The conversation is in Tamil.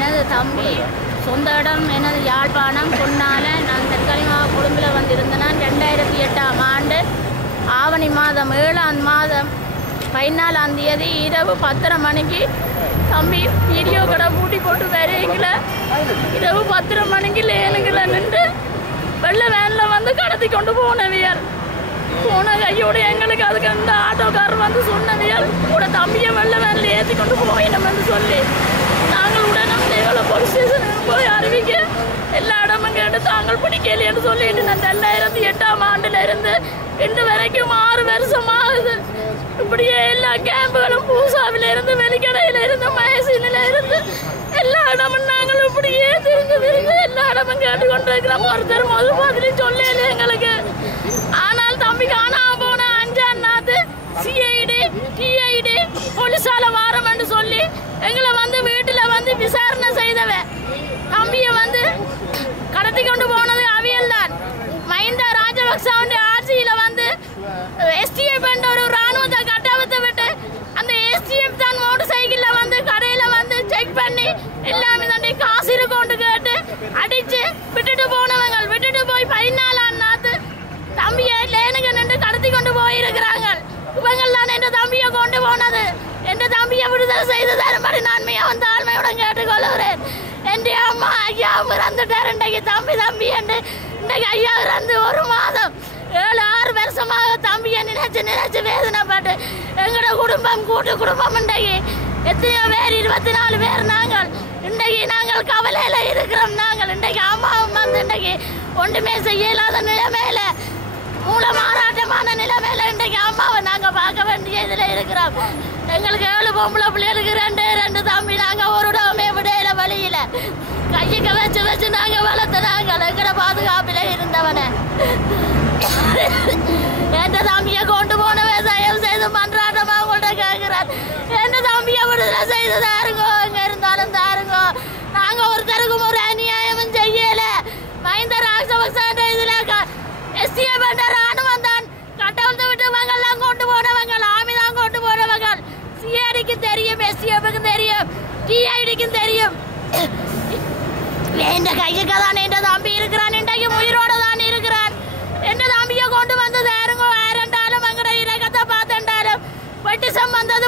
எனது தம்பி சொந்த இடம் எனது யாழ்ப்பாணம் பொன்னால. நான் தற்காலிகமாக கொழும்பில் வந்திருந்தேன். 2008ஆம் ஆண்டு ஆவணி மாதம் 7ஆம் மாதம் 14ஆம் தேதி இரவு 10:30 மணிக்கு தம்பி வீடியோ கடை பூட்டி போட்டு வரையில இரவு 10:30 மணிக்கு லேனுங்களை நின்று வெள்ளை வேனில் வந்து கடத்தி கொண்டு போனவியல். போன கையோடு எங்களுக்கு அதுக்கு அந்த ஆட்டோக்காரர் வந்து சொன்னவியல் கூட தம்பியை வெள்ளை வேனில் ஏற்றி கொண்டு போயினோம்னு சொல்லி நாங்கள் உடனே தேவலை போலீஸ் ஸ்டேஷனுக்கு போய் அறிவிக்க எல்லா இடமும் கேட்டு தாங்கள் பிடிக்கலைன்னு சொல்லிட்டு நான் 2008ஆம் ஆண்டுல இருந்து இன்று வரைக்கும் 6 வருஷம் ஆகுது. இப்படியே எல்லா கேம்புகளும் பூசாவில இருந்து வெளிக்கடையில இருந்து மயசீனில இருந்து எல்லா இடமும் நாங்கள் இப்படியே திரிஞ்சு எல்லா இடமும் கேட்டுக்கொண்டிருக்கிறோம். ஒருத்தர் பதிலும் சொல்லல எங்களுக்கு. ஆனால் தம்பி காணாம போன 5ஆம் நாத்து CID TID போலீஸால வாரம் என்று சொல்லி எங்களை வந்து வீட்டுல வந்து விசாரணை செய்தவன் தம்பியை வந்து கடத்தி கொண்டு போனது அவியல் தான். மஹிந்த ராஜபக்சவுடைய ஆட்சியில வந்து STF என்ற ஒரு ராணுவத்தை கட்டவத்தை விட்டு அந்த STF தான் மோட்டர் சைக்கிள்ல வந்து கடையில வந்து செக் பண்ணி எல்லாமே தாண்டி காசு இருக்கோண்டு கேட்டு அடிச்சு விட்டுட்டு போனவங்க. விட்டுட்டு போய் 14ஆம் நாத்து தம்பியை லேனுக்கு நின்று கடத்தி கொண்டு போயிருக்கிறாங்க. இவங்கள் தான் என் தம்பியை கொண்டு போனது. என் தம்பியை விடுதலை செய்து தரும்படி நான் மிகவும் தாழ்மையுடன் கேட்டுக்கொள்கிறேன். என் அம்மா ஐயா இறந்துட்டார். இன்றைக்கு தம்பி என்று இன்றைக்கு ஐயா இறந்து 1 மாதம் 7-6 வருஷமாக தம்பியை நினைச்சு வேதனைப்பட்டு எங்களோட குடும்பம் கூட்டு குடும்பம் இன்றைக்கு எத்தனையோ பேர் 24 பேர் நாங்கள் இன்றைக்கு நாங்கள் கவலையில இருக்கிறோம். நாங்கள் இன்றைக்கு அம்மாவும் வந்து இன்றைக்கு ஒன்றுமே செய்யலாத நிலைமையில மூல மாறாட்டமான நிலைமையில இன்றைக்கு அம்மாவை நாங்கள் பார்க்க வேண்டிய இதில் இருக்கிறோம். எங்களுக்கு 7 பொம்பளை பிள்ளைகளுக்கு 2 தம்பி. நாங்கள் ஒரு இடமே விடையில வழியில கையுக்க வச்சு நாங்கள் வளர்த்து நாங்கள் எங்கட பாதுகாப்பில் இருந்தவனை என் தம்பியை கொண்டு போனவே தயவு செய்து மன்றாட்டமா உங்கள்கிட்ட கேட்கிறார். என் தம்பியை விடுதலை செய்து தாருங்கோ. எங்க இருந்தாலும் தாருங்கோ. நாங்க ஒருத்தருக்கும் ஒரு அநியாயமும் செய்யல. மஹிந்த ராஜபக்ச இதுல STF என்ற ராணுவம் தான் கட்டவிழ்த்து விட்டு இவங்கெல்லாம் கொண்டு போனவங்க. ஆமி தான் கொண்டு போனவங்க. CIDக்கு தெரியும், STFக்கு தெரியும், TIDக்கும் தெரியும். எந்த கையுக்கு தான் என் தம்பி இருக்கிறான். இன்றைக்கு உயிரோட தான் இருக்கிறான். என் தம்பியை கொண்டு வந்து தாருங்கோ. யாரெண்டாலும் எங்கட இறக்கத்தை பார்த்துட்டாலும் பெட்டி சம்பந்தம்